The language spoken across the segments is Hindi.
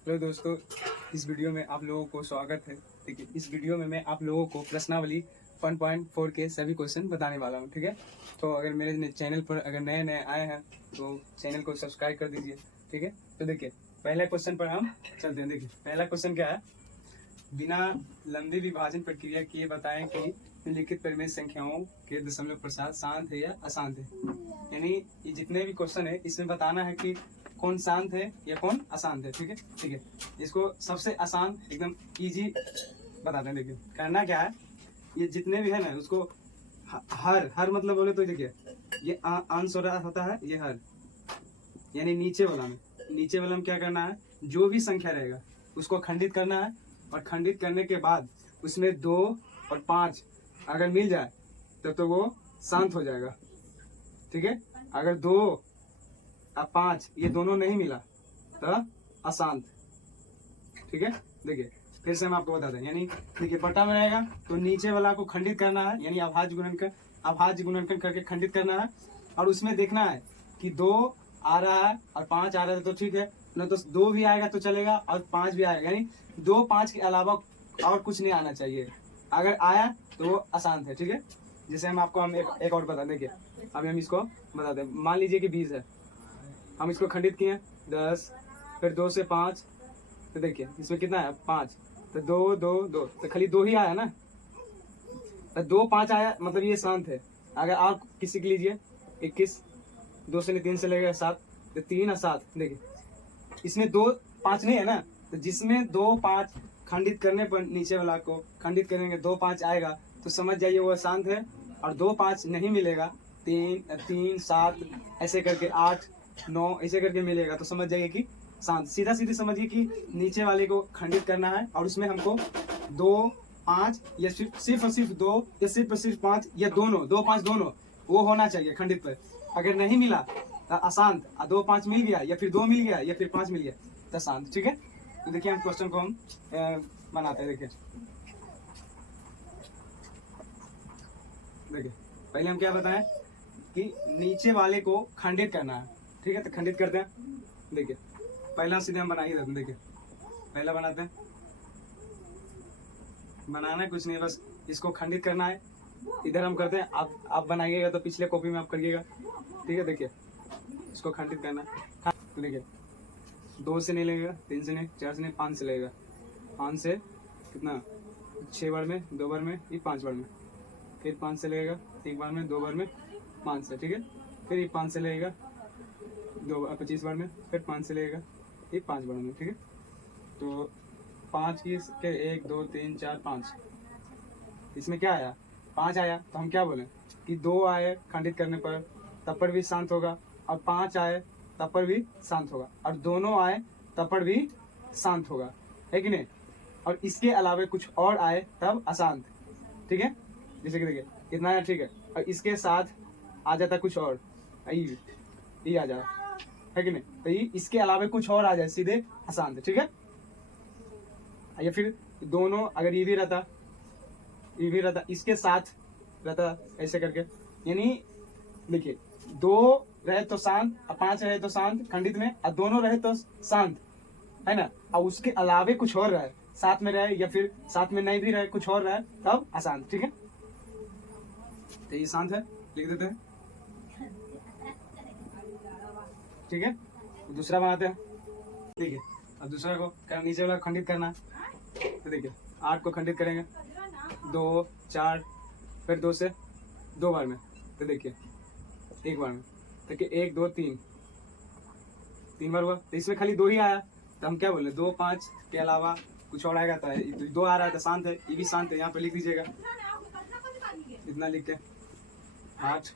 हेलो दोस्तों, इस वीडियो में आप लोगों को स्वागत है। ठीक है, इस वीडियो में मैं आप लोगों को प्रश्नावली 1.4 के सभी क्वेश्चन बताने वाला हूँ। ठीक है, तो अगर मेरे चैनल पर अगर नए नए आए हैं तो चैनल को सब्सक्राइब कर दीजिए। ठीक है, तो देखिए पहले क्वेश्चन पर हम चलते हैं। देखिए पहला क्वेश्चन क्या है, बिना लंबी विभाजन प्रक्रिया किए बताएं कि निम्नलिखित परिमेय संख्याओं के दशमलव प्रसाद शांत है या अशांत है। यानी ये जितने भी क्वेश्चन है इसमें बताना है कि कौन शांत है या कौन अशांत है। ठीक है, इसको सबसे आसान एकदम इजी बताते हैं। देखिए करना क्या है, ये जितने भी है ना उसको हर हर मतलब बोले तो देखिए ये अंश होता है, ये हर यानी नीचे वाला में क्या करना है, जो भी संख्या रहेगा उसको खंडित करना है, और खंडित करने के बाद उसमें 2 और 5 अगर मिल जाए तो वो शांत हो जाएगा। ठीक है, अगर 2 और 5 ये दोनों नहीं मिला तो अशांत। ठीक है, देखिए फिर से हम आपको बताते हैं। यानी देखिए बटा में रहेगा तो नीचे वाला को खंडित करना है, यानी अभाज्य गुणनखंड करके खंडित करना है, और उसमें देखना है कि 2 आ रहा है और 5 आ रहा है तो ठीक है, न तो 2 भी आएगा तो चलेगा और 5 भी आएगा, यानी 2 5 के अलावा और कुछ नहीं आना चाहिए। अगर आया तो वो अशांत है। ठीक है, जैसे हम एक और बता देखिए, अभी हम इसको बताते हैं। मान लीजिए कि 20 है, हम इसको खंडित किए 10, फिर 2 से 5, तो देखिए इसमें कितना है 5, तो 2 2 2, तो खाली 2 ही आया ना, तो 2 5 आया मतलब ये शांत है। अगर आप किसी के लीजिए 21, 2 से 3 से लेकर 7, तो 3 और 7, देखिए इसमें 2 5 नहीं है ना, तो जिसमें 2 5 खंडित करने पर नीचे वाला को खंडित करेंगे 2 5 आएगा तो समझ जाइए वो शांत है। और 2 5 नहीं मिलेगा, 3 7 ऐसे करके 8 9 ऐसे करके मिलेगा तो समझ जाइए कि शांत। सीधा सीधी समझिए कि नीचे वाले को खंडित करना है और उसमें हमको 2 5 या सिर्फ 2 या सिर्फ 5 या दोनों 2 5 दोनों वो होना चाहिए खंडित पर। अगर नहीं मिला तो अशांत, 2 5 मिल गया या फिर 2 मिल गया या फिर 5 मिल गया तो शांत। ठीक है, तो देखिए हम क्वेश्चन को हम बनाते हैं। देखिए पहले हम क्या बताएं कि नीचे वाले को खंडित करना है। ठीक है, तो खंडित करते हैं। देखिए पहला सीधे हम बना ही देते हैं। देखिए पहला बनाते हैं, बनाना कुछ नहीं, बस इसको खंडित करना है। इधर हम करते हैं, आप बनाइएगा तो पिछले कॉपी में आप करिएगा। ठीक है, देखिए इसको खंडित करना है। तो देखिए 2 से नहीं लगेगा, 3 से नहीं, 4 से नहीं, 5 से लगेगा। 5 से कितना 6 बार में, 2 बार में, ये 5 बार में, फिर 5 से लगेगा 1 बार में, 2 बार में, 5 से। ठीक है, फिर ये 5 से लगेगा 25 बार में, फिर 5 से लगेगा ये 5 बार में। ठीक है, तो 5 की 1 2 3 4 5, इसमें क्या आया 5 आया, तो हम क्या बोले कि 2 आए खंडित करने पर तब पर भी शांत होगा, और 5 आए तब पर भी शांत होगा, और दोनों आए तब पर भी शांत होगा, है कि नहीं। और इसके अलावा कुछ और आए तब अशांत। ठीक है, जैसे कि देखिए इतना है, ठीक है, और इसके साथ आ जाता कुछ और, ये आ जाए, है कि नहीं, तो ये इसके अलावा कुछ और आ जाए सीधे अशांत। ठीक है, या फिर दोनों अगर ये भी रहता इसके साथ रहता ऐसे करके, यानी देखिए 2 रहे तो शांत और 5 रहे तो शांत खंडित में, और दोनों रहे तो शांत, है ना, और उसके अलावे कुछ और रहे, साथ में रहे या फिर साथ में नहीं भी रहे, कुछ और रहे तब अशांत। ठीक है, तो ये शांत है, लिख देते हैं। ठीक है, तो दूसरा बनाते हैं। ठीक है, अब दूसरा को नीचे वाला खंडित करना है। तो देखिए 8 को खंडित करेंगे 2 4, फिर 2 से 2 बार में, तो देखिए 1 बार में, देखिए 1 2 3 बार हुआ, तो इसमें खाली 2 ही आया, तो हम क्या बोले 2 5 के अलावा कुछ और आएगा, तो 2 आ रहा है तो शांत है, ये भी शांत है। यहाँ पे लिख दीजिएगा, इतना लिख के 8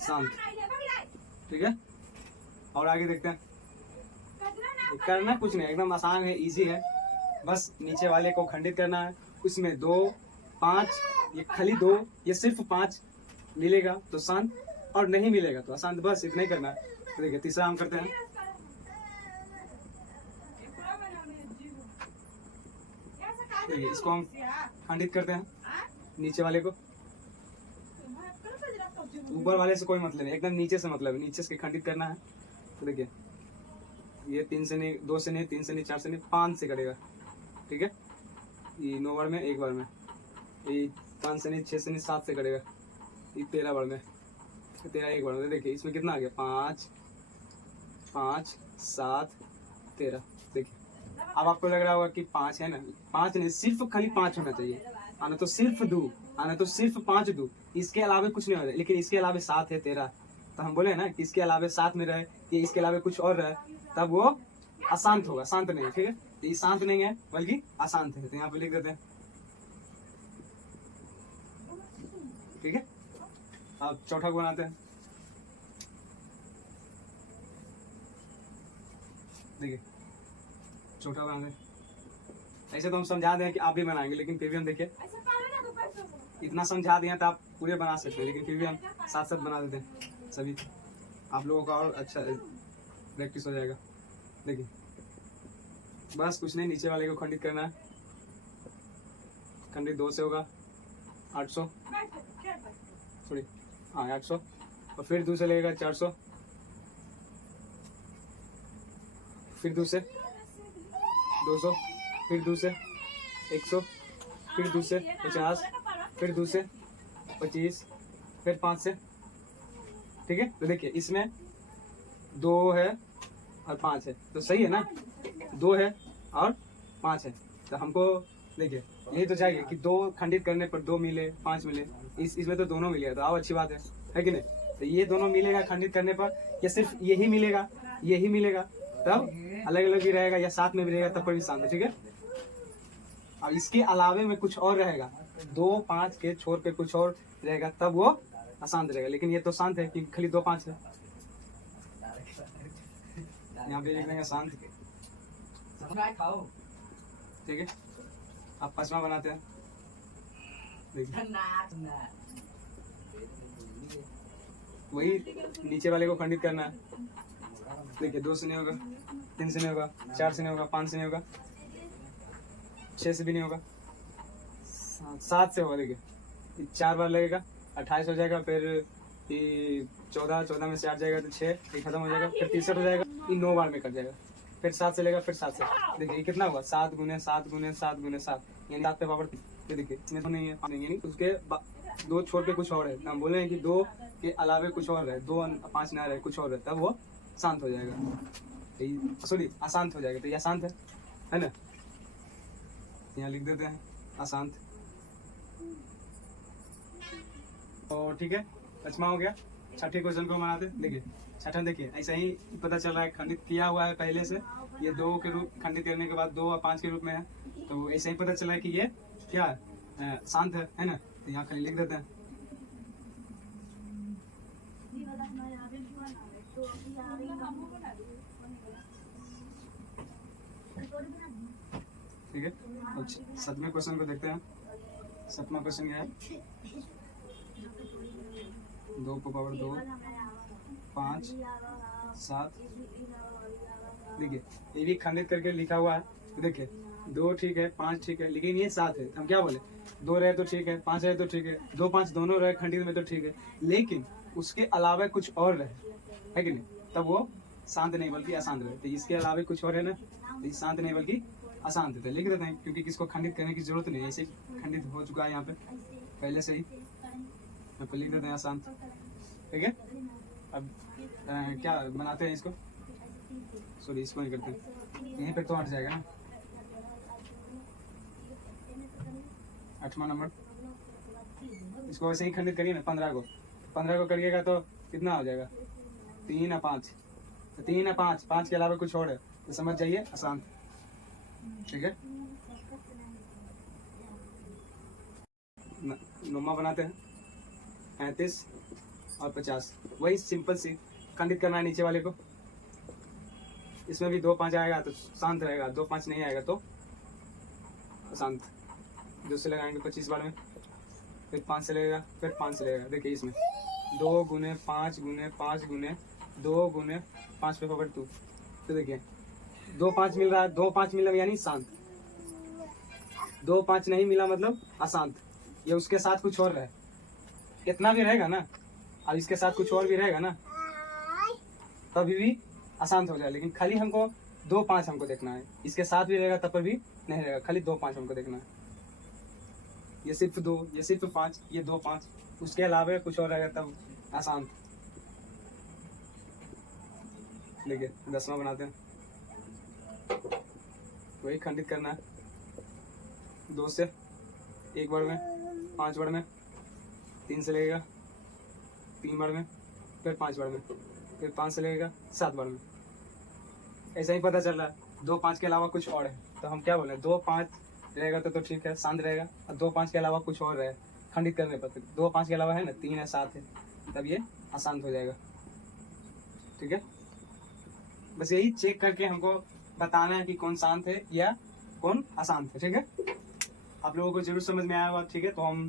शांत। ठीक है, और आगे देखते हैं। करना कुछ नहीं, एकदम आसान है, इजी है, बस नीचे वाले को खंडित करना है, उसमें 2 5 ये खाली 2 ये सिर्फ 5 मिलेगा तो शांत, और नहीं मिलेगा तो अशांत, बस इतना ही करना है। तो देखिए तीसरा हम करते हैं। देखिए इसको हम खंडित करते हैं, नीचे वाले को, ऊपर वाले से कोई मतलब नहीं, एकदम नीचे से मतलब है, नीचे से खंडित करना है। तो देखिए ये 3 से नहीं, 2 से नहीं, 3 से नहीं, 4 से नहीं, 5 से करेगा, ठीक है। ये 9 बार में, 1 बार में, ये 5 से नहीं, 6 से नहीं, 7 से करेगा, ये 13 बार में, 13 1 बार में। देखिए इसमें कितना आ गया, 5 5 7 13। देखिए अब आपको लग रहा होगा कि 5 है ना, 5 नहीं, सिर्फ खाली 5 होना चाहिए, आना तो सिर्फ 2, आना तो सिर्फ 5 2, इसके अलावा कुछ नहीं हो रहा। लेकिन इसके अलावा 7 है, 13, तो हम बोले ना कि इसके अलावा 7 में रहे, कि इसके अलावा कुछ और रहे, तब वो अशांत होगा, शांत नहीं है, ठीक है। तो ये शांत नहीं है बल्कि अशांत है, तो यहाँ पे लिख देते हैं, ठीक है। अब चौथा को बनाते हैं। देखिए चौथा बनाते हैं, ऐसे तो हम समझा दें कि आप भी बनाएंगे, लेकिन फिर भी हम देखिए इतना समझा दिए तो आप पूरे बना सकते हैं, लेकिन फिर भी हम साथ साथ बना देते हैं सभी, आप लोगों का और अच्छा प्रैक्टिस हो जाएगा। देखिए बस कुछ नहीं, नीचे वाले को खंडित करना है, खंडित 2 से होगा 800, सॉरी हाँ 800, और फिर 2 से लगेगा 400, फिर 2 से 200, फिर 2 से 100, फिर 2 से 50, फिर 2 से 25, फिर 5 से, ठीक है। तो देखिए इसमें 2 है और 5 है, तो सही है ना, 2 है और 5 है, तो हमको देखिए यही तो चाहिए कि 2 खंडित करने पर 2 मिले, 5 मिले, इसमें तो दोनों मिलेगा, तो आओ अच्छी बात है कि नहीं। तो ये दोनों मिलेगा खंडित करने पर, या सिर्फ यही मिलेगा, यही मिलेगा, तब अलग अलग भी रहेगा, या साथ में भी रहेगा तब पर भी शांत है, ठीक है। अब इसके अलावे में कुछ और रहेगा, 2 5 के छोड़ के कुछ और रहेगा, तब वो अशांत रहेगा। लेकिन ये तो शांत है कि खाली 2 5 है, यहाँ पे लिख देंगे शांत, ठीक है। अब 5वां बनाते हैं। वही नीचे वाले को खंडित करना है। देखिए 2 से नहीं होगा, 3 से नहीं होगा, 4 से नहीं होगा, 5 से नहीं होगा, 6 से भी नहीं होगा, 7 से होगा। देखिए 4 बार लगेगा, 28 हो जाएगा, फिर 14 में से 8 जाएगा तो 6, ये खत्म हो जाएगा, फिर 63 हो जाएगा, ये 9 बार में कट जाएगा, फिर 7 से लेगा, फिर 7 से। देखिए ये कितना हुआ, 7 गुने 7 गुने 7 गुने 7, यानी 7 पे पावर 3। ये देखिए इसमें तो नहीं है, यानी उसके 2 छोड़ के कुछ और है, हम बोले हैं कि 2 के अलावे कुछ और है, 2 5 ना रहे, कुछ और है, तब वो शांत हो जाएगा, सॉरी अशांत हो जाएगा। तो ये अशांत है ना, यहाँ लिख देते हैं अशांत, और ठीक है 5वां हो गया। छठे क्वेश्चन को बनाते हैं। देखिए छठा, देखिए ऐसा ही पता चल रहा है, खंडित किया हुआ है पहले से, ये 2 के रूप खंडित करने के बाद 2 और 5 के रूप में है, तो ऐसा ही पता चला है कि ये क्या है, शांत है ना। तो यहाँ खाली लिख देते हैं, ठीक है। 7वें क्वेश्चन को देखते हैं। 7वां क्वेश्चन क्या है, 2 को पावर 2 5 7। देखिए ये भी खंडित करके लिखा हुआ है, तो देखिए 2 ठीक है, 5 ठीक है, लेकिन ये 7 है, हम क्या बोले, 2 रहे तो ठीक है, 5 रहे तो ठीक है, 2 5 दोनों रहे खंडित में तो ठीक है, लेकिन उसके अलावा कुछ और रहे, है कि नहीं, तब वो शांत नहीं बल्कि अशांत रहे। तो इसके अलावा कुछ और है ना, तो शांत नहीं बल्कि अशांत है, लिख देते हैं, क्योंकि किसको खंडित करने की जरूरत नहीं है, ऐसे खंडित हो चुका है यहाँ पे पहले से ही, यहाँ पे लिख देते हैं अशांत, ठीक है। अब क्या बनाते हैं इसको, सॉरी इसको नहीं करते, यहीं पे तो हट जाएगा ना। 8वां नंबर, इसको वैसे ही खंडित करिए ना, 15 को करिएगा तो कितना हो जाएगा, 3 या 5, तो 3 या 5 के अलावा कुछ और है, तो समझ जाइए अशांत, ठीक है। 9वां बनाते हैं, 35 और 50, वही सिंपल सी खंडित करना है नीचे वाले को। इसमें भी 2 5 आएगा तो शांत रहेगा, 2 5 नहीं आएगा तो अशांत। 2 से लगाएंगे 25 बार में, फिर 5 से लगेगा, फिर 5 से लगेगा। देखिए इसमें 2 गुने 5 गुने 5 गुने 2 गुने 5 पे पावर 2, तो देखिए 2 5 मिल रहा है, 2 5 मिला यानी शांत, 2 5 नहीं मिला मतलब अशांत। ये उसके साथ कुछ और रहे, इतना भी रहेगा ना, अब इसके साथ कुछ और भी रहेगा ना, तभी भी अशांत हो जाए, लेकिन खाली हमको 2 5 हमको देखना है, इसके साथ भी रहेगा तब पर भी नहीं रहेगा, खाली 2 5 हमको देखना है। ये सिर्फ 2, ये सिर्फ 5, ये 2 5, उसके अलावा कुछ और रहेगा तब अशांत। देखिए 10वां बनाते हैं, वही खंडित करना है 2 से, 1 बार में, 5 बार में, 3 से लगेगा 3 बार में, फिर 5 बार में, फिर 5 से लगेगा 7 बार में। ऐसा ही पता चल रहा है 2 5 के अलावा कुछ और है, तो हम क्या बोले 2 5 रहेगा तो ठीक है, शांत रहेगा। और 2 5 के अलावा कुछ और है खंडित करने पर, 2 5 के अलावा है ना 3 है 7 है, तब ये अशांत हो जाएगा। ठीक है, बस यही चेक करके हमको बताना है कि कौन शांत है या कौन अशांत है। ठीक है, आप लोगों को जरूर समझ में आया होगा। ठीक है, तो हम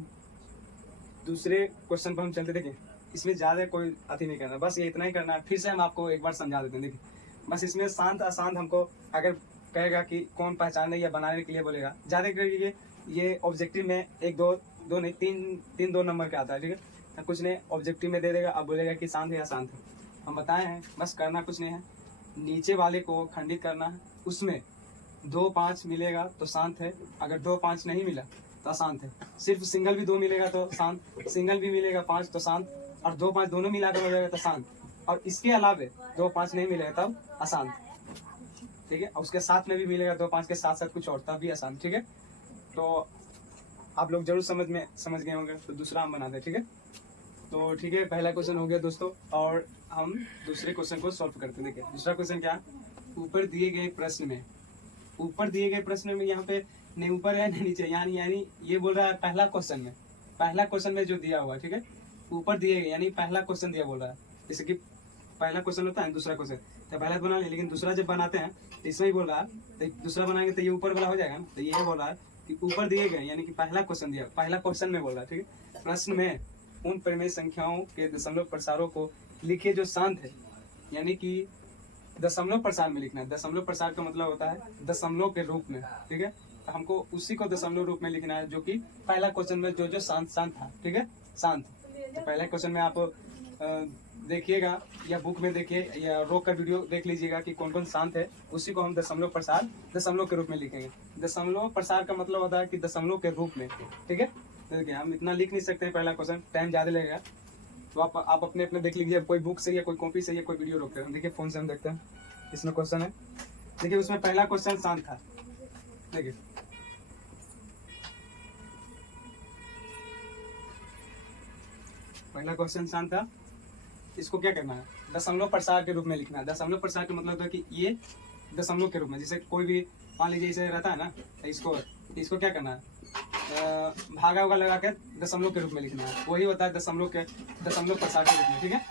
दूसरे क्वेश्चन पर हम चलते। देखिए इसमें ज़्यादा कोई अति नहीं करना, बस ये इतना ही करना है। फिर से हम आपको एक बार समझा देते हैं। देखिए बस इसमें शांत अशांत हमको अगर कहेगा कि कौन पहचानने या बनाने के लिए बोलेगा, ज़्यादा करके ये ऑब्जेक्टिव में 1 2 नहीं 3 2 नंबर का आता है। ठीक है, तो कुछ नहीं, ऑब्जेक्टिव में दे देगा, अब बोलेगा कि शांत है या शांत है। हम बताए हैं, बस करना कुछ नहीं है, नीचे वाले को खंडित करना है, उसमें 2 5 मिलेगा तो शांत है, अगर 2 5 नहीं मिला तो अशांत है। सिर्फ सिंगल भी 2 मिलेगा तो शांत, सिंगल भी मिलेगा 5 तो शांत, और 2 5 दोनों मिलाकर हो जाएगा तो शांत, और इसके अलावे 2 5 नहीं मिलेगा तब अशांत। ठीक है, और उसके साथ में भी मिलेगा 2 5 के साथ साथ कुछ और, तब भी अशांत। ठीक है, तो आप लोग जरूर समझ गए होंगे। तो दूसरा हम बनाते हैं। ठीक है, तो ठीक है, पहला क्वेश्चन हो गया दोस्तों, और हम दूसरे क्वेश्चन को सॉल्व करते हैं। देखिए दूसरा क्वेश्चन क्या, ऊपर दिए गए प्रश्न में, ऊपर दिए गए प्रश्न में यहाँ पे नहीं ऊपर है नहीं नीचे, यानी ये बोल रहा है पहला क्वेश्चन में जो दिया हुआ। ठीक है, ऊपर दिए गए यानी पहला क्वेश्चन दिया बोल रहा है, जैसे कि पहला क्वेश्चन होता है दूसरा क्वेश्चन, तो पहला बना लिया, लेकिन दूसरा जब बनाते हैं तो इसमें ही बोल रहा है, तो दूसरा बनाएंगे तो ये ऊपर वाला हो जाएगा ना। तो ये बोल रहा है कि ऊपर दिए गए यानी कि पहला क्वेश्चन दिया, पहला क्वेश्चन में बोल रहा है। ठीक है, प्रश्न में उन परिमेय संख्याओं के दशमलव प्रसारों को लिखिए जो शांत है, यानी कि दशमलव प्रसार में लिखना है। दशमलव प्रसार का मतलब होता है दशमलव के रूप में। ठीक है, तो हमको उसी को दशमलव रूप में लिखना है, जो कि पहला क्वेश्चन में जो शांत था। ठीक है, शांत। तो पहले क्वेश्चन में आप देखिएगा या बुक में देखिए या रोक कर वीडियो देख लीजिएगा कि कौन कौन शांत है, उसी को हम दशमलव प्रसार दशमलव के रूप में लिखेंगे। दशमलव प्रसार का मतलब होता है कि दशमलव के रूप में। ठीक है, तो देखिए हम इतना लिख नहीं सकते हैं, पहला क्वेश्चन टाइम ज़्यादा लगेगा, तो आप अपने देख लीजिए, कोई बुक से या कोई कॉपी से या कोई वीडियो रोक कर। देखिए फोन से हम देखते हैं, इसमें क्वेश्चन है। देखिए उसमें पहला क्वेश्चन शांत था। देखिए पहला क्वेश्चन शांत था, इसको क्या करना है, दशमलव प्रसार के रूप में लिखना है। दशमलव प्रसार का मतलब होता है कि ये दशमलव के रूप में, जैसे कोई भी मान लीजिए इसे रहता है ना, तो इसको क्या करना है, भागा होगा लगा के दशमलव के रूप में लिखना है, वही होता है दशमलव प्रसार के रूप में। ठीक है,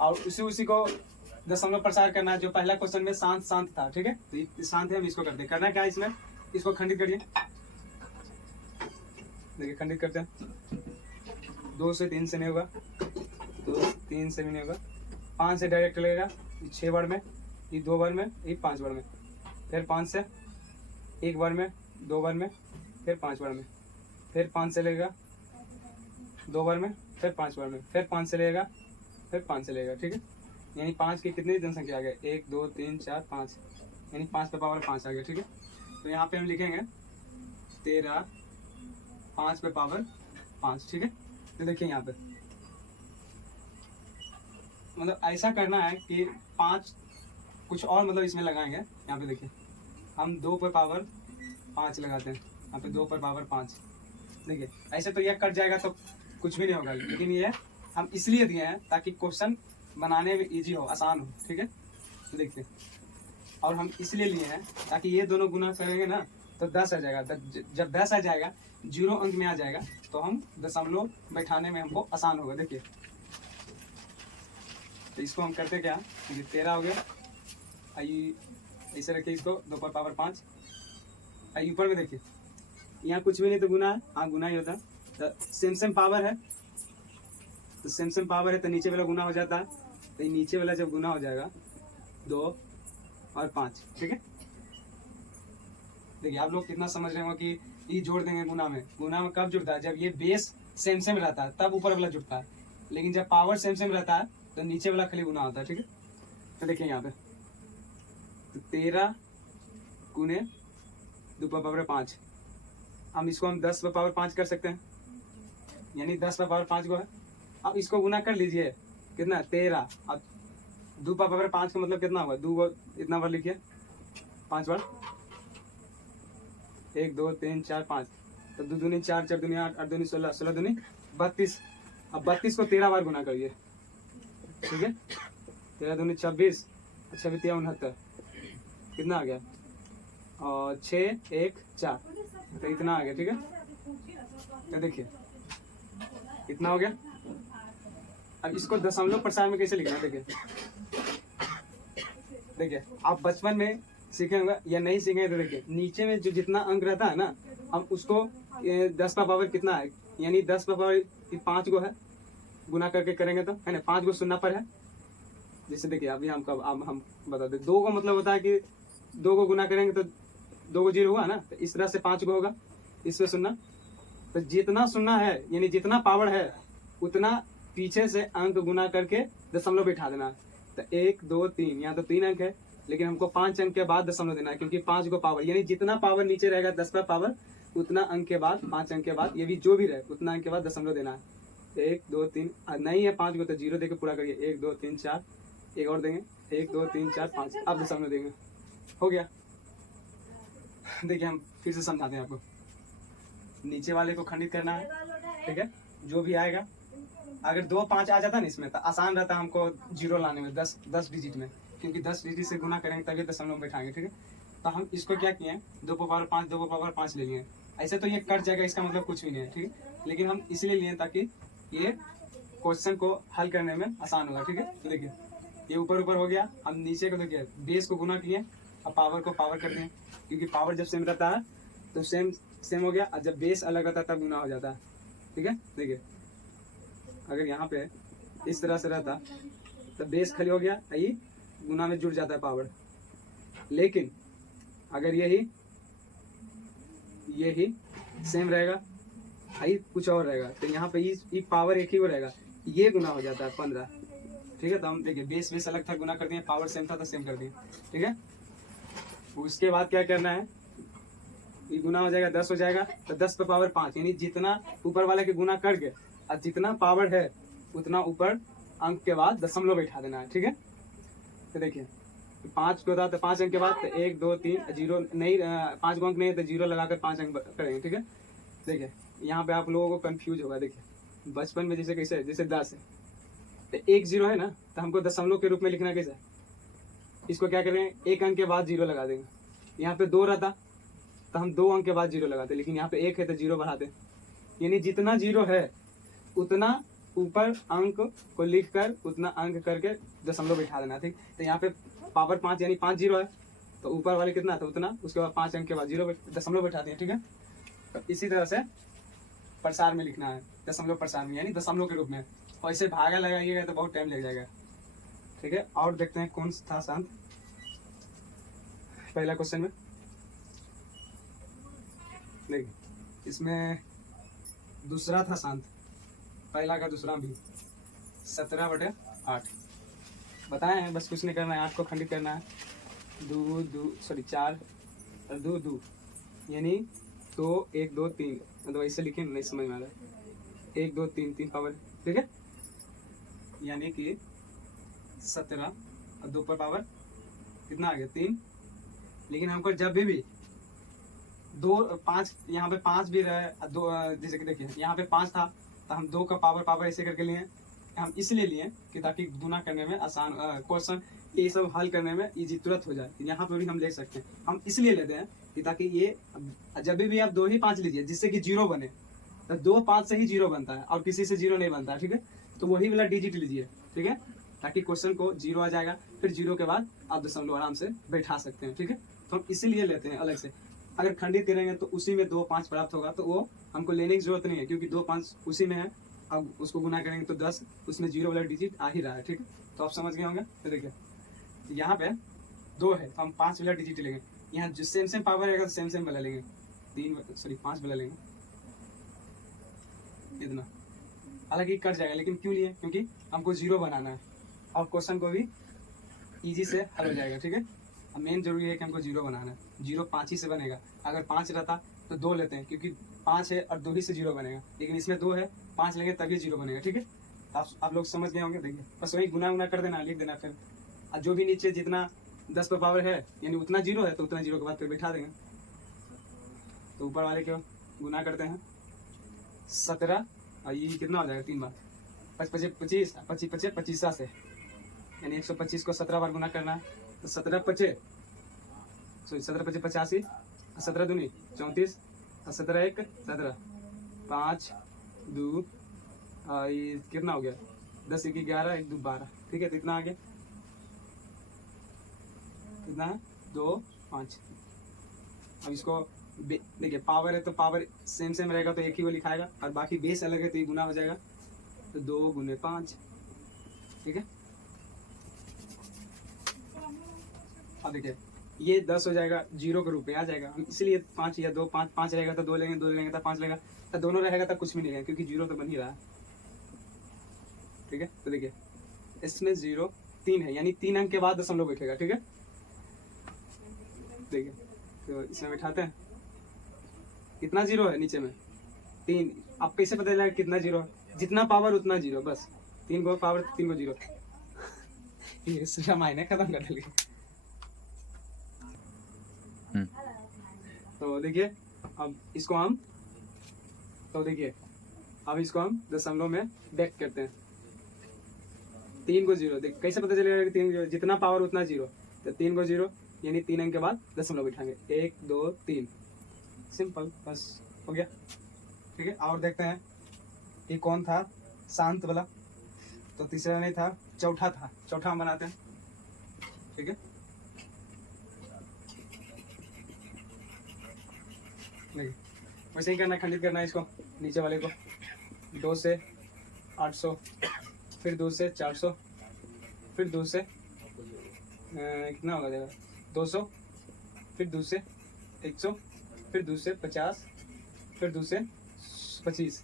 और उसी को दशमलव प्रसार करना है जो पहला क्वेश्चन में शांत था। ठीक है, तो शांत है, हम इसको करते हैं। करना क्या है इसमें, इसको खंडित करिए। देखिए खंडित करते हैं, 2 से 3 से नहीं होगा, 2 3 से भी नहीं होगा, 5 से डायरेक्ट लगेगा 6 बार में, ये 2 बार में, ये 5 बार में, फिर 5 से 1 बार में, 2 बार में, फिर 5 बार में, फिर 5 से लगेगा 2 बार में, फिर 5 बार में, फिर 5 से लगेगा, फिर 5 से लगेगा। ठीक है, यानी 5 की कितनी जनसंख्या आ गया, 1 2 3 4 5, यानी 5 पे पावर 5 आ गया। ठीक है, तो यहाँ पे हम लिखेंगे 13 5 पे पावर 5। ठीक है, तो देखिए यहाँ पे मतलब ऐसा करना है कि 5 कुछ और मतलब इसमें लगाएंगे। यहाँ पे देखिए हम 2 पे पावर 5 लगाते हैं, यहाँ पे 2 पर पावर 5। देखिए ऐसे तो यह कट जाएगा तो कुछ भी नहीं होगा, लेकिन ये हम इसलिए दिए हैं ताकि क्वेश्चन बनाने में इजी हो, आसान हो। ठीक है, तो देखिए, और हम इसलिए लिए हैं ताकि ये दोनों गुना करेंगे ना तो 10 आ जाएगा। जब 10 आ जाएगा, 0 अंक में आ जाएगा, तो हम दशमलव बैठाने में हमको आसान होगा। देखिए तो इसको हम करते क्या, 13 हो गया, आई ऐसे रखिए इसको, 2 पर पावर 5। आई ऊपर में देखिए यहाँ कुछ भी नहीं तो गुना है, हाँ गुना ही होता है, तो सेम पावर है, तो सेम पावर है तो नीचे वाला गुना हो जाता है, तो ये नीचे वाला जब गुना हो जाएगा 2 और 5। ठीक है, देखिए आप लोग कितना समझ रहे हो कि ये जोड़ देंगे गुना में कब जुड़ता है, जब ये बेस सेम रहता है तब ऊपर वाला जुड़ता है, लेकिन जब पावर सेम रहता है तो नीचे वाला खाली गुना होता है। ठीक है, तो देखिए यहाँ पे तो 13 गुने 2 पावर 5, हम इसको हम 10 पावर 5 कर सकते हैं, यानी 10 पावर 5 को है। अब इसको गुना कर लीजिए, कितना 13, अब 2 पावर 5 का मतलब कितना होगा, 2 इतना बार लिखिए, 5 बार, 1 2 3 4 5, तो 2 दूनी 4, 4 दूनी 8, 8 दूनी 16, 16 दूनी 32। अब 32 को 13 बार गुना करिए, ठीक है, 13 दूनी 26, 26 3 69, कितना आ गया, और 6 1 4, तो इतना आ गया, ठीक है। तो देखिए इतना हो गया। अब इसको दशमलव प्रसार में कैसे लिखना है, देखिए देखिए आप बचपन में सीखे होंगे या नहीं सीखे तो देखिए नीचे में जो जितना अंक रहता है ना, हम उसको 10 का पावर कितना है, यानी 10 का पावर 5 को है, गुना करके करेंगे तो है ना, 5 को शून्य पर है। जैसे देखिए अभी हम कब हम बता दें, 2 का मतलब होता है कि 2 को गुना करेंगे तो 2 को 0 हुआ ना, तो इस तरह से 5 को होगा, इससे शून्य, तो जितना शून्य है यानी जितना पावर है उतना पीछे से अंक गुना करके दशमलव बिठा देना। तो 1 2 3, यहाँ तो 3 अंक है, लेकिन हमको 5 अंक के बाद दशमलव देना है, क्योंकि 5 को पावर, यानी जितना पावर नीचे रहेगा 10 का पावर, उतना अंक के बाद 5 अंक के बाद, ये भी जो भी रहे उतना अंक के बाद दशमलव देना है। 1 2 3 नहीं है 5 को तो 0 देके पूरा करिए, 1 2 3 4, एक और देंगे, 1 2 3 4 5, अब दशमलव देंगे, हो गया। देखिए हम फिर से समझाते हैं आपको, नीचे वाले को खंडित करना है, ठीक है, जो भी आएगा, अगर 2 5 आ जाता ना इसमें तो आसान रहता हमको 0 लाने में, 10 डिजिट में, क्योंकि 10 डिजिट से गुना करेंगे तभी दशमलव बैठाएंगे, ठीक है। तो हम इसको क्या किए, 2 पावर 5 2 पावर 5 ले लिए, ऐसे तो ये कट जाएगा, इसका मतलब कुछ भी नहीं है, ठीक है, लेकिन हम इसलिए लिए ताकि ये क्वेश्चन को हल करने में आसान होगा, ठीक है। तो देखिए ये ऊपर ऊपर हो गया, हम नीचे को देखिए बेस को गुना किए, अब पावर को पावर करते हैं, क्योंकि पावर जब सेम रहता है तो सेम हो गया, और जब बेस अलग रहता है तब गुना हो जाता है, ठीक है। देखिए अगर यहाँ पे इस तरह से रहता तो बेस खाली हो गया, यही गुना में जुड़ जाता है पावर, लेकिन अगर यही सेम रहेगा, यही कुछ और रहेगा, तो यहाँ पे ये पावर एक ही वो रहेगा, ये गुना हो जाता है 15, ठीक है। तो हम देखिए बेस अलग था, गुना कर दिए, पावर सेम था तो सेम कर दिए, ठीक है। उसके बाद क्या करना है, ये गुना हो जाएगा, 10 हो जाएगा, तो 10 पे पावर 5, यानी जितना ऊपर वाले के गुना करके और जितना पावर है उतना ऊपर अंक के बाद दशमलव बैठा देना है, ठीक है। तो देखिए 5 को था तो 5 अंक के बाद तो 1 2 3 0 नहीं, 5 अंक नहीं है तो 0 लगाकर 5 अंक करेंगे, ठीक है। देखिए यहाँ पे आप लोगों को कंफ्यूज होगा, देखिए बचपन में जैसे 10 है तो 1 0 है ना, तो हमको दशमलव के रूप में लिखना कैसे, इसको क्या करेंगे, 1 अंक के बाद 0 लगा देंगे। यहाँ पे 2 रहता तो हम 2 अंक के बाद 0 लगाते, लेकिन यहाँ पे 1 है तो 0 बढ़ाते, यानी जितना 0 है उतना ऊपर अंक को लिख कर उतना अंक करके दशमलव बैठा देना, ठीक। तो यहाँ पे पावर 5 यानी 5 0 है, तो ऊपर वाले कितना था उतना, उसके बाद 5 अंक के बाद 0 दशमलव बैठाते हैं, ठीक है। तो इसी तरह से प्रसार में लिखना है, दशमलव प्रसार में, यानी दशमलव के रूप में, और इसे भागा लगाइएगा तो बहुत टाइम लग जाएगा, ठीक है। और देखते हैं कौन था शांत पहला क्वेश्चन में, देखिए इसमें दूसरा था शांत, पहला का दूसरा भी 17/8 बताए हैं, बस कुछ नहीं करना है, 8 को खंडित करना है, 4 और 2 2, यानी 2 1 2 3, मतलब ऐसे लिखे नहीं समझ में आ रहा है, 1 2 3 3 पावर, ठीक है, यानी कि 17 और 2 पर पावर कितना आ गया 3, लेकिन हमको जब भी 2 5 यहाँ पे 5 भी रहे, 2 जैसे कि देखिए यहाँ पे 5 था तो हम 2 का पावर ऐसे करके लिए, हम इसलिए लिए कि ताकि गुना करने में आसान, क्वेश्चन ये सब हल करने में इजी तुरंत हो जाए। यहाँ पे भी हम ले सकते हैं, हम इसलिए लेते हैं कि ताकि ये जब भी आप 2 ही 5 लीजिए जिससे कि 0 बने, तो 2 5 से ही 0 बनता है और किसी से 0 नहीं बनता है, ठीक है। तो वही वाला डिजिट लीजिए, ठीक है, ताकि क्वेश्चन को 0 आ जाएगा, फिर 0 के बाद आप दशमलव आराम से बैठा सकते हैं, ठीक है। तो हम इसीलिए लेते हैं अलग से, अगर खंडित करेंगे तो उसी में 2 5 प्राप्त होगा, तो वो हमको लेने की जरूरत नहीं है, क्योंकि 2 5 उसी में है, अब उसको गुना करेंगे तो 10, उसमें 0 वाला डिजिट आ ही रहा है, ठीक है। तो आप समझ गए होंगे। तो देखिए यहाँ पे 2 है तो हम 5 वाला डिजिट लेंगे, यहाँ जो सेम पावर रहेगा तो सेम वाला लेंगे, 5 वाला लेंगे, इतना, हालांकि कट जाएगा, लेकिन क्यों लिए, क्योंकि हमको 0 बनाना है और क्वेश्चन को भी इजी से हल हो जाएगा, ठीक है। अब मेन जरूरी है कि हमको जीरो बनाना है। जीरो 5 ही से बनेगा। अगर 5 रहता तो 2 लेते हैं, क्योंकि 5 है और 2 ही से जीरो बनेगा, लेकिन इसमें 2 है, 5 लेंगे तभी जीरो बनेगा, ठीक है। आप लोग समझ गए होंगे। देखिए बस वही गुना गुना कर देना, लिख देना फिर। और जो भी नीचे जितना 10 पर पावर है यानी उतना जीरो है, तो उतना जीरो के बाद फिर बैठा देंगे। तो ऊपर वाले को गुना करते हैं 17, और ये कितना हो जाएगा 3 बार 25 25 25 25 25 से, यानी 125 को 17 बार गुना करना है। तो 17 25 17 25 85, 17 दूनी 34, 17 1 17, 5 2 ये कितना हो गया 10 1 11 1 2 12, ठीक है। तो इतना आ गया, कितना है 2 5। अब इसको देखिए पावर है तो पावर सेम सेम रहेगा तो एक ही वो लिखाएगा, और बाकी बेस अलग है तो ये गुना हो जाएगा। तो 2 गुने 5, ठीक है। अब देखिए ये 10 हो जाएगा, जीरो के रूप में आ जाएगा, इसलिए 5 या 2 5 5 रहेगा तो 2 लेंगे, 2 लेंगे तो 5 लेगा, तो दोनों रहेगा तो कुछ भी नहीं रहेगा, क्योंकि जीरो तो बन ही रहा है, ठीक है। तो देखिए इसमें 0 3 है, यानी 3 अंक के बाद दशमलव बैठेगा, ठीक है। देखिए तो इसमें बैठाते हैं, कितना जीरो है नीचे में 3। अब कैसे पता चलेगा कितना जीरो है? जितना पावर उतना जीरो, बस 3 को पावर 3 को जीरो। ये सारा मायने खत्म कर देंगे। तो देखिए अब इसको हम अब इसको हम दशमलव में बैक करते हैं। 3 को जीरो, देख कैसे पता चलेगा कि 3 जीरो, जितना पावर उतना जीरो, तो 3 को जीरो यानी 3 अंक के बाद दशमलव बिठाएंगे, 1 2 3, सिंपल, बस हो गया, ठीक है। और देखते हैं ये कौन था शांत वाला, तो तीसरा नहीं था, चौथा था, चौथा हम बनाते हैं, ठीक है। नहीं वैसे ही करना, खंडित करना है इसको, नीचे वाले को 2 से 800, फिर 2 से 400, फिर 2 से कितना होगा जाएगा 200, फिर 2 से 100, फिर 2 से 50, फिर 2 से 25।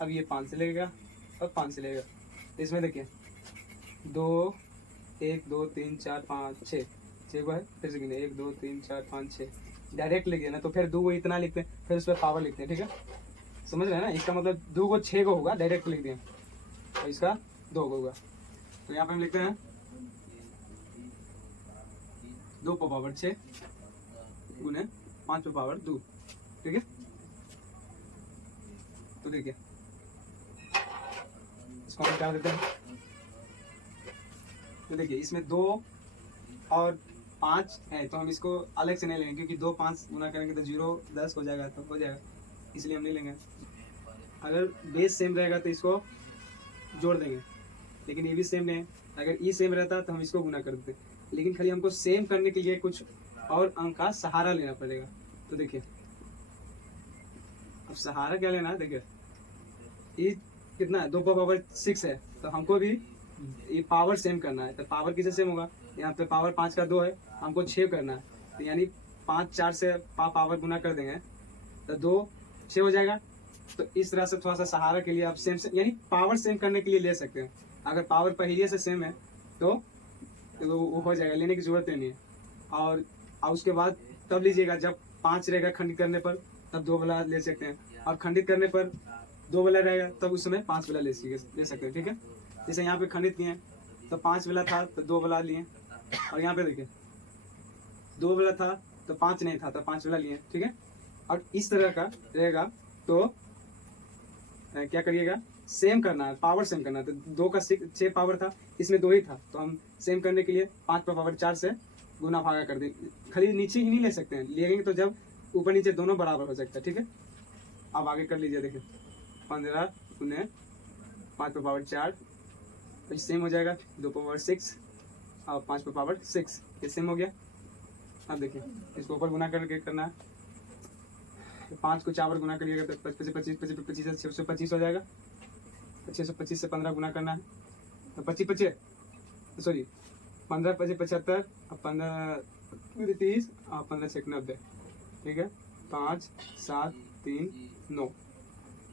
अब ये 5 से लगेगा और 5 से लगेगा। तो इसमें देखिए 2 1 2 3 4 5 6 6 को है, फिर से गिने 1 2 3 4 5 6, डायरेक्ट लिख देना। तो फिर 2 को इतना लिखते हैं, फिर उस पर पावर लिखते हैं, ठीक है। समझ रहे हैं ना, इसका मतलब 2 को 6 को होगा, डायरेक्ट लिख दिए, और इसका 2 को होगा। तो यहाँ पे हम लिखते हैं 2 पर पावर 6 गुने 5 पर पावर 2, ठीक है। तो देखिए इसको हम क्या देते हैं, तो देखिए इसमें 2 और 5 है, तो हम इसको अलग से नहीं लेंगे, क्योंकि 2 5 गुना करेंगे तो 0 10 हो जाएगा, तो हो जाएगा, इसलिए हम नहीं लेंगे। अगर बेस सेम रहेगा तो इसको जोड़ देंगे, लेकिन ये भी सेम नहीं है। अगर ई सेम रहता तो हम इसको गुना कर देते, लेकिन खाली हमको सेम करने के लिए कुछ और अंक का सहारा लेना पड़ेगा। तो देखिए अब सहारा क्या लेना है, देखिए ये कितना है 2 पर पावर 6 है, तो हमको भी ये पावर सेम करना है। तो पावर किसे सेम होगा, यहाँ पे पावर 5 का 2 है, हमको 6 करना है, तो यानी 5 4 से पावर गुना कर देंगे तो 2 6 हो जाएगा। तो इस तरह से थोड़ा सा सहारा के लिए आप सेम यानी पावर सेम करने के लिए ले सकते हैं। अगर पावर पहले से सेम है तो वो हो जाएगा, लेने की जरूरत नहीं है। और उसके बाद तब लीजिएगा जब 5 रहेगा खंडित करने पर, तब 2 वाला ले सकते हैं, और खंडित करने पर 2 वाला रहेगा तब उस समय 5 वाला ले सकते हैं, ठीक है। जैसे यहाँ पे खंडित किए तो 5 वाला था तो 2 वाला लिए, और यहाँ पे देखिए 2 वाला था तो 5 नहीं था तो 5 वाला लिए, ठीक है। और इस तरह का रहेगा तो क्या करिएगा, सेम करना है, पावर सेम करना है। तो 2 का 6 पावर था, इसमें 2 ही था, तो हम सेम करने के लिए 5 पर पावर 4 से गुना भागा कर देंगे। खाली नीचे ही नहीं ले सकते हैं, लेंगे तो जब ऊपर नीचे दोनों बराबर हो सकता है, ठीक है। अब आगे कर लीजिए, देखिए 15 गुने 5 पर पावर 4, तो सेम हो जाएगा 2 पर पावर 6 और 5 पर पावर 6, ये सेम हो गया। अब देखिए इसको ऊपर गुना करके करना है, 5 को 4 बार गुना करिएगा तो 25 25 25 625 हो जाएगा। 625 से 15 गुना करना है तो 25 25 सॉरी 15 25 75 और 15 30 और 15 6 90, ठीक है। 5 7 3 9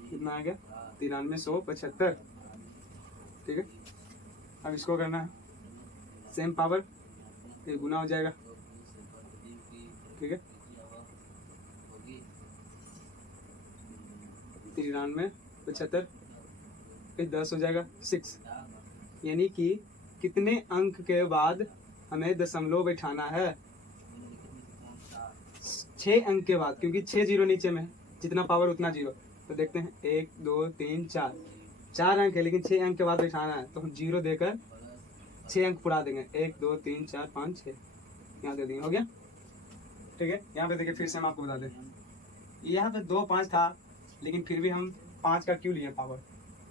कितना आ गया 9375, ठीक है। अब इसको करना है सेम पावर, ये गुना हो जाएगा, ठीक है। 93, 75, फिर 10 हो जाएगा 6, यानी कि कितने अंक के बाद हमें दशमलव बैठाना है? 6 अंक के बाद, क्योंकि 6 जीरो नीचे में है, जितना पावर उतना जीरो। तो देखते हैं 1 2 3 4, 4 अंक है लेकिन 6 अंक के बाद बैठाना है, तो हम जीरो देकर 6 अंक पुरा देंगे। 1 2 3 4 5 6 यहाँ दे देंगे, हो गया, ठीक है। यहाँ पे देखिए फिर से हम आपको बता दें, यहाँ पे 2 5 था लेकिन फिर भी हम 5 का क्यों लिए?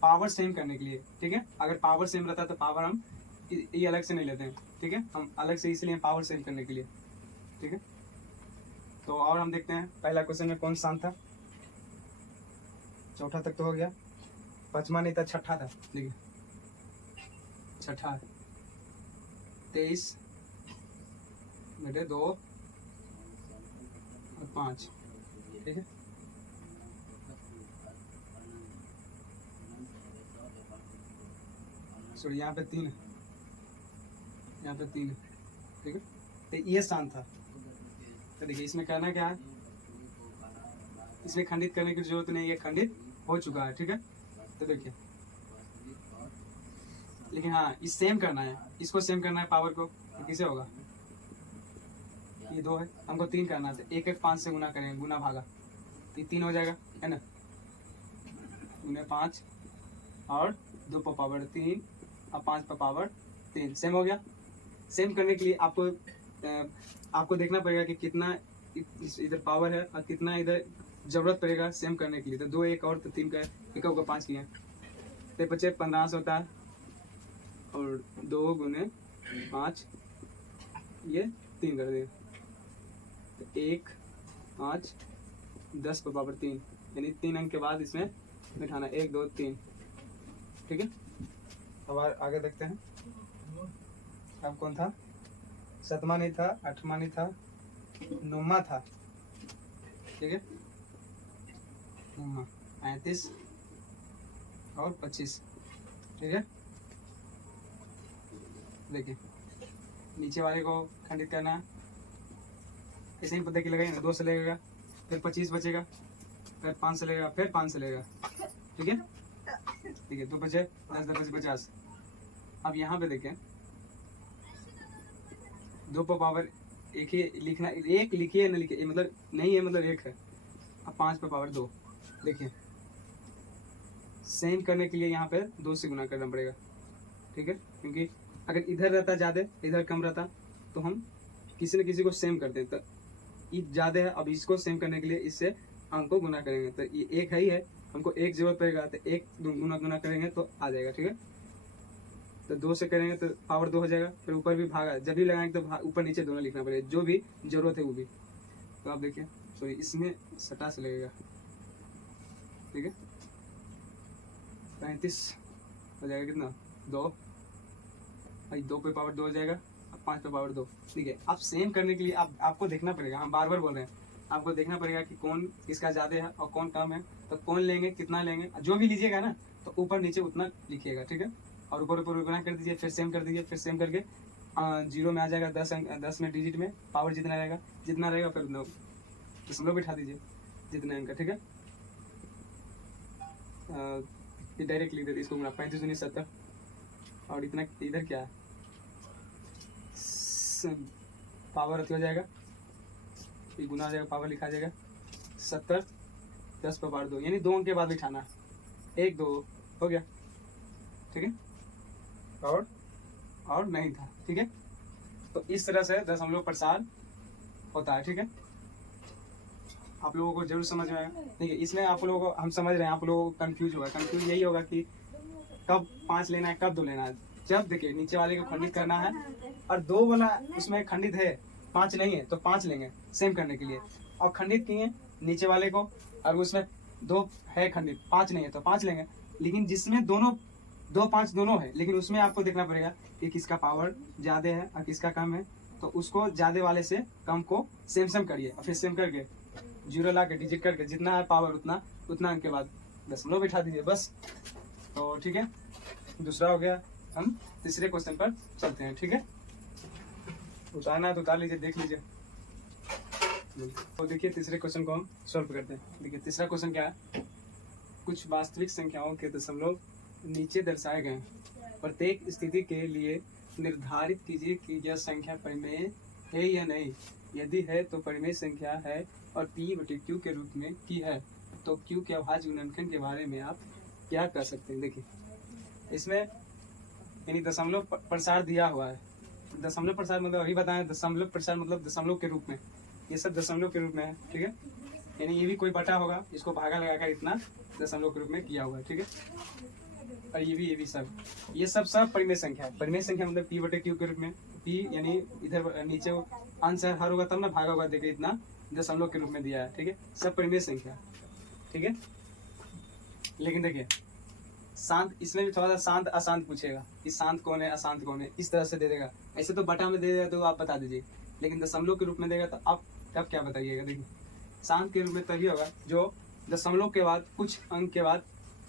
पावर सेम करने के लिए, ठीक है। अगर पावर सेम रहता तो पावर हम ये अलग से नहीं लेते हैं, ठीक है। हम अलग से इसलिए पावर सेम करने के लिए, ठीक है। तो और हम देखते हैं पहला क्वेश्चन में कौन सा था। चौथा तक तो हो गया, पांचवा नहीं था, छठा था, देखिए छठा 23 बटे 2 और 5, ठीक है। सॉरी यहाँ पे 3 है, यहाँ पे 3 है, ठीक है। तो ये स्थान था। तो देखिए इसमें कहना क्या है, इसमें खंडित करने की जरूरत नहीं है, खंडित हो चुका है, ठीक है। तो देखिए, लेकिन हाँ इस सेम करना है, इसको सेम करना है पावर को, तो किसे होगा? ये 2 है, हमको 3 करना है, 1 1 5 से गुना करेंगे, गुना भागा, तो 3 हो जाएगा, है ना। गुने 5 और 2 पर पावर 3 और 5 पर पावर 3, सेम हो गया। सेम करने के लिए आपको देखना पड़ेगा कि कितना इधर पावर है और कितना इधर जरूरत पड़ेगा सेम करने के लिए। तो 2 1 और तो 3 का 1 होगा 5 किए, तो बचे 15 होता है, और 2 गुने 5 ये 3 कर देगा, तो 1 5 10 पर पावर 3, यानी 3 अंक के बाद इसमें बैठाना 1 2 3, ठीक है। अब आगे देखते हैं, अब कौन था? 7वां नहीं था, 8वां नहीं था, 9वां था, ठीक है। 9वां 35 और 25, ठीक है। देखिए नीचे वाले को खंडित करना है, ऐसे ही पता कि लगाइए ना, 2 से लगेगा, फिर 25 बचेगा, फिर 5 से लगेगा, फिर 5 से लगेगा, ठीक है। ठीक है, 2 बचे 10 10 बचे 50। अब यहाँ पे देखें 2 पर पावर एक ही लिखना, एक लिखिए ना लिखिए, मतलब नहीं है, मतलब 1 है। अब 5 पर पावर 2, देखिए सेम करने के लिए यहाँ पे 2 से गुना करना पड़ेगा, ठीक है। क्योंकि अगर इधर रहता ज़्यादा, इधर कम रहता, तो हम किसी न किसी को सेम करते हैं। तो ये ज़्यादा है, अब इसको सेम करने के लिए इससे अंक को गुना करेंगे, तो ये 1 है ही है, हमको 1 जरूरत पड़ेगा, तो 1 गुना करेंगे तो आ जाएगा, ठीक है। तो 2 से करेंगे तो पावर 2 हो जाएगा, फिर ऊपर भी भागा, जब भी लगाएंगे तो ऊपर नीचे दोनों लिखना पड़ेगा, जो भी जरूरत है वो भी। तो आप देखिए, सॉरी इसमें 7 से लगेगा, ठीक है। 35 हो जाएगा कितना? 2, भाई 2 पे पावर 2 हो जाएगा, अब 5 पे पावर 2, ठीक है। अब सेम करने के लिए आपको देखना पड़ेगा, हम बार बार बोल रहे हैं, आपको देखना पड़ेगा कि कौन किसका ज़्यादा है और कौन कम है, तो कौन लेंगे, कितना लेंगे, जो भी लीजिएगा ना तो ऊपर नीचे उतना लिखिएगा, ठीक है। और ऊपर ऊपर गुना कर दीजिए, फिर सेम कर दीजिए, फिर सेम करके 0 में आ जाएगा, 10 में डिजिट में पावर जितना रहेगा फिर दशमलव बिठा दीजिए जितने अंक, ठीक है। ये डायरेक्ट लिख देते, इसको गुना 35 दूनी 70, और इतना इधर क्या है, पावर अति हो जाएगा, ये गुना हो जाएगा, पावर लिखा जाएगा 70 10 पर पावर 2, यानी 2 अंक के बाद बिठाना, 1 2 हो गया, ठीक है। और नहीं था, ठीक है। तो इस तरह से दशमलव प्रसार होता है, ठीक है। आप लोगों को जरूर समझ में आएगा। देखिए इसमें आप लोगों को हम समझ रहे हैं, आप लोगों को कंफ्यूज यही होगा कि कब 5 लेना है, कब 2 लेना है। जब देखिए नीचे वाले को खंडित करना है और 2 वाला उसमें खंडित है, 5 नहीं है तो 5 लेंगे सेम करने के लिए, और खंडित किए नीचे वाले को और उसमें 2 है खंडित, 5 नहीं है तो 5 लेंगे। लेकिन जिसमें दोनों 2 5 दोनों है, लेकिन उसमें आपको देखना पड़ेगा कि किसका पावर ज़्यादा है और किसका कम है, तो उसको ज़्यादा वाले से कम को सेम करिए, और फिर सेम करके 0 ला के डिजिट करके जितना है पावर उतना अंक के बाद दशमलव बिठा दीजिए, बस। तो ठीक है, दूसरा हो गया, हम तीसरे क्वेश्चन पर चलते हैं, ठीक है। उतारना है तो उतार लीजिए, देख लीजिए। तो देखिए तीसरे क्वेश्चन को हम सॉल्व करते हैं। देखिए तीसरा क्वेश्चन क्या है, कुछ वास्तविक संख्याओं के दशमलव नीचे दर्शाए गए हैं। प्रत्येक स्थिति के लिए निर्धारित कीजिए कि यह संख्या परिमेय है या नहीं। यदि है तो परिमेय संख्या है और P/Q के रूप में की है, तो Q के अभाज्य गुणनखंड के बारे में आप क्या कर सकते हैं। देखिए इसमें यानी दशमलव प्रसार दिया हुआ है। दशमलव प्रसार मतलब अभी बताएं, दशमलव प्रसार मतलब दशमलव के रूप में, ये सब दशमलव के रूप में है, ठीक है। यानी ये भी कोई बटा होगा, इसको भागा लगाकर इतना दशमलव के रूप में किया हुआ है, ठीक है। और ये भी सब, ये सब परिमेय संख्या है। परिमेय संख्या मतलब P/Q के रूप में, P यानी इधर नीचे अंश हर होगा तब ना भागा होगा, देखिए इतना दशमलव के रूप में दिया है, ठीक है। सब परिमेय संख्या, ठीक है। लेकिन देखिए शांत, इसमें भी थोड़ा सा शांत अशांत पूछेगा कि शांत कौन है अशांत कौन है, इस तरह से दे देगा। ऐसे तो बटा में दे देगा तो आप बता दीजिए, लेकिन दशमलव के रूप में देगा तो आप तब क्या बताइएगा। देखिए शांत के रूप में तभी होगा जो दशमलव के बाद कुछ अंक के बाद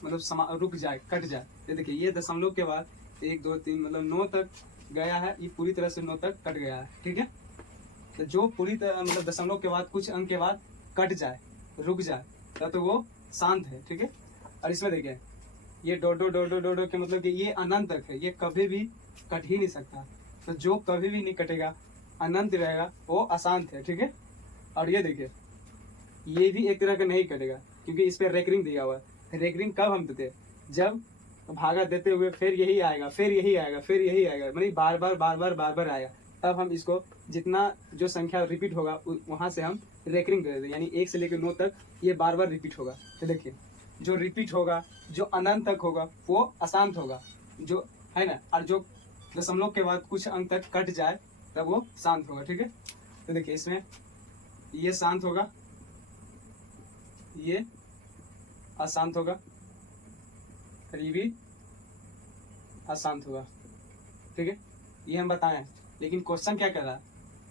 मतलब रुक जाए, कट जाए। तो देखिए ये दशमलव के बाद 1 2 3 मतलब 9 तक गया है, ये पूरी तरह से 9 तक कट गया है, ठीक है। तो जो पूरी तरह मतलब दशमलव के बाद कुछ अंक के बाद कट जाए, रुक जाए, तो वो शांत है, ठीक है। और इसमें देखिए ये डो डो डो डो डो डो के मतलब कि ये अनंत तक है, ये कभी भी कट ही नहीं सकता। तो जो कभी भी नहीं कटेगा, अनंत रहेगा, वो अशांत है, ठीक है। और ये देखिए ये भी एक तरह का नहीं कटेगा, क्योंकि इस पर रेकरिंग दिया हुआ है। रेकरिंग कब हम देते हैं, जब भागा देते हुए फिर यही आएगा, फिर यही आएगा, फिर यही आएगा, मतलब बार बार बार बार बार बार आएगा, तब हम इसको जितना जो संख्या रिपीट होगा वहां से हम रेकरिंग कर देते हैं। यानी 1 से लेकर 9 तक ये बार बार रिपीट होगा। तो देखिए जो रिपीट होगा, जो अनंत तक होगा, वो अशांत होगा, जो है ना। और जो दशमलव के बाद कुछ अंक तक कट जाए तब वो शांत होगा, ठीक है। तो देखिए इसमें ये शांत होगा, ये अशांत होगा, और ये भी अशांत होगा, ठीक है। ये हम बताएं, लेकिन क्वेश्चन क्या कर रहा है,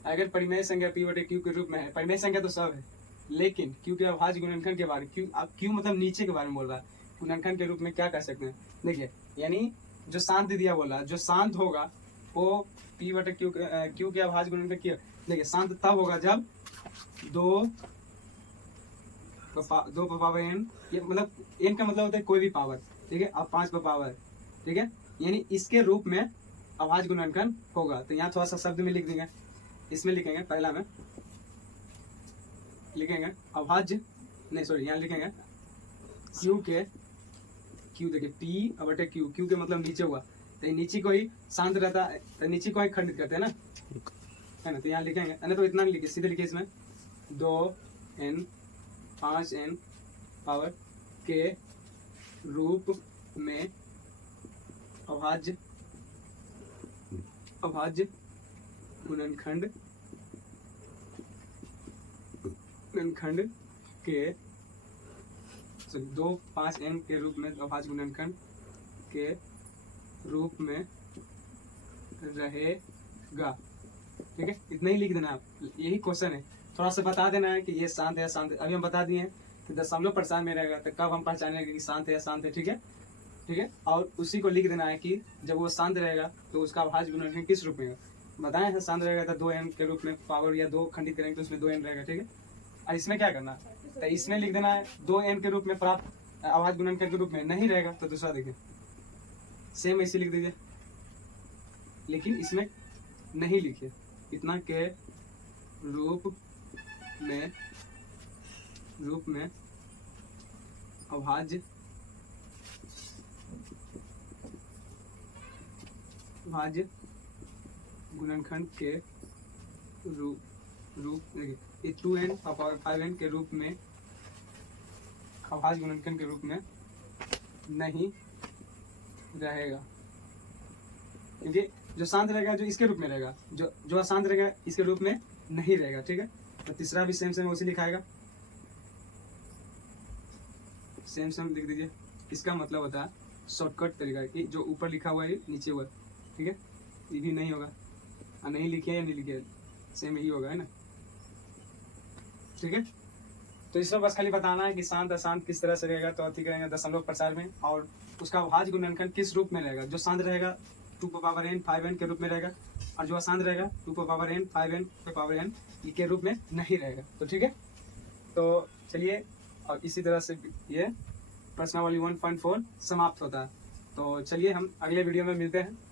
अगर परिमेय संख्या P/Q के रूप में है, परिमेय संख्या तो सब है, लेकिन Q के अभाज्य गुणनखंड के बारे में, Q मतलब नीचे के बारे में बोल रहा है, गुणनखंड के रूप में क्या कर सकते हैं। देखिए यानी जो शांत दिया बोला, जो शांत होगा वो P/Q के अभाज्य गुणनखंड की। देखिए शांत तब होगा जब 2 पावर n, ये मतलब n का मतलब होता है कोई भी पावर, ठीक है। अब 5 पावर, ठीक है, यानी इसके रूप में अभाज्य गुणनखंड होगा। तो यहाँ थोड़ा सा शब्द में लिख देंगे, इसमें लिखेंगे, पहला में लिखेंगे अभाज्य, नहीं सॉरी यहाँ लिखेंगे Q के, Q देखिए P/Q, Q के मतलब नीचे हुआ, तो नीचे को ही शांत रहता है, तो नीचे को ही खंडित करते हैं ना, है ना। तो यहाँ लिखेंगे, नहीं तो इतना नहीं लिखे, सीधे लिखे इसमें 2n 5n पावर के रूप में अभाज्य गुणनखंड के 2 5n के रूप में अभाज्य गुणनखंड के रूप में रहेगा, ठीक है। इतना ही लिख देना आप, यही क्वेश्चन है। थोड़ा सा बता देना है कि ये शांत है शांत है। अभी हम बता दिए हैं कि दशमलव प्रसार में रहेगा, तो कब हम पहचानेंगे कि शांत है या शांत है, ठीक है, ठीक है। और उसी को लिख देना है कि जब वो शांत रहेगा तो उसका अभाज्य गुणनखंड किस रूप में, बताएं है शांत रहेगा तो 2n के रूप में पावर या 2 खंडित करेंगे तो उसमें 2n रहेगा, ठीक है। और इसमें क्या करना है, तो इसमें लिख देना है 2n के रूप में प्राप्त अभाज्य गुणनखंड के रूप में नहीं रहेगा तो दूसरा देखिए सेम ऐसे लिख दीजिए, लेकिन इसमें नहीं लिखिए, इतना के रूप में अभाज्य गुणनखंड के रूप देखिए 2n पावर 5n के रूप में अभाज्य गुणनखंड के रूप में नहीं रहेगा, क्योंकि जो शांत रहेगा जो इसके रूप में रहेगा, जो अशांत रहेगा इसके रूप में नहीं रहेगा, ठीक है। तो तीसरा भी सेम उसी लिखाएगा, सेम लिख दीजिए। इसका मतलब होता है शॉर्टकट तरीका कि जो ऊपर लिखा हुआ है नीचे हुआ, ठीक है। ये भी नहीं होगा, नहीं लिखे या नहीं लिखे, सेम ही होगा, है ना, ठीक है। तो इसमें बस खाली बताना है कि शांत अशांत किस तरह से रहेगा, तो अति करेंगे दशमलव प्रसार में, और उसका अभाज्य गुणनखंड किस रूप में रहेगा। जो शांत रहेगा 2 पावर n 5n के रूप में रहेगा, और जो आसान रहेगा 2 power n 5n power n के रूप में नहीं रहेगा। तो ठीक है, तो चलिए, और इसी तरह से ये प्रश्नावली 1.4 समाप्त होता है। तो चलिए हम अगले वीडियो में मिलते हैं।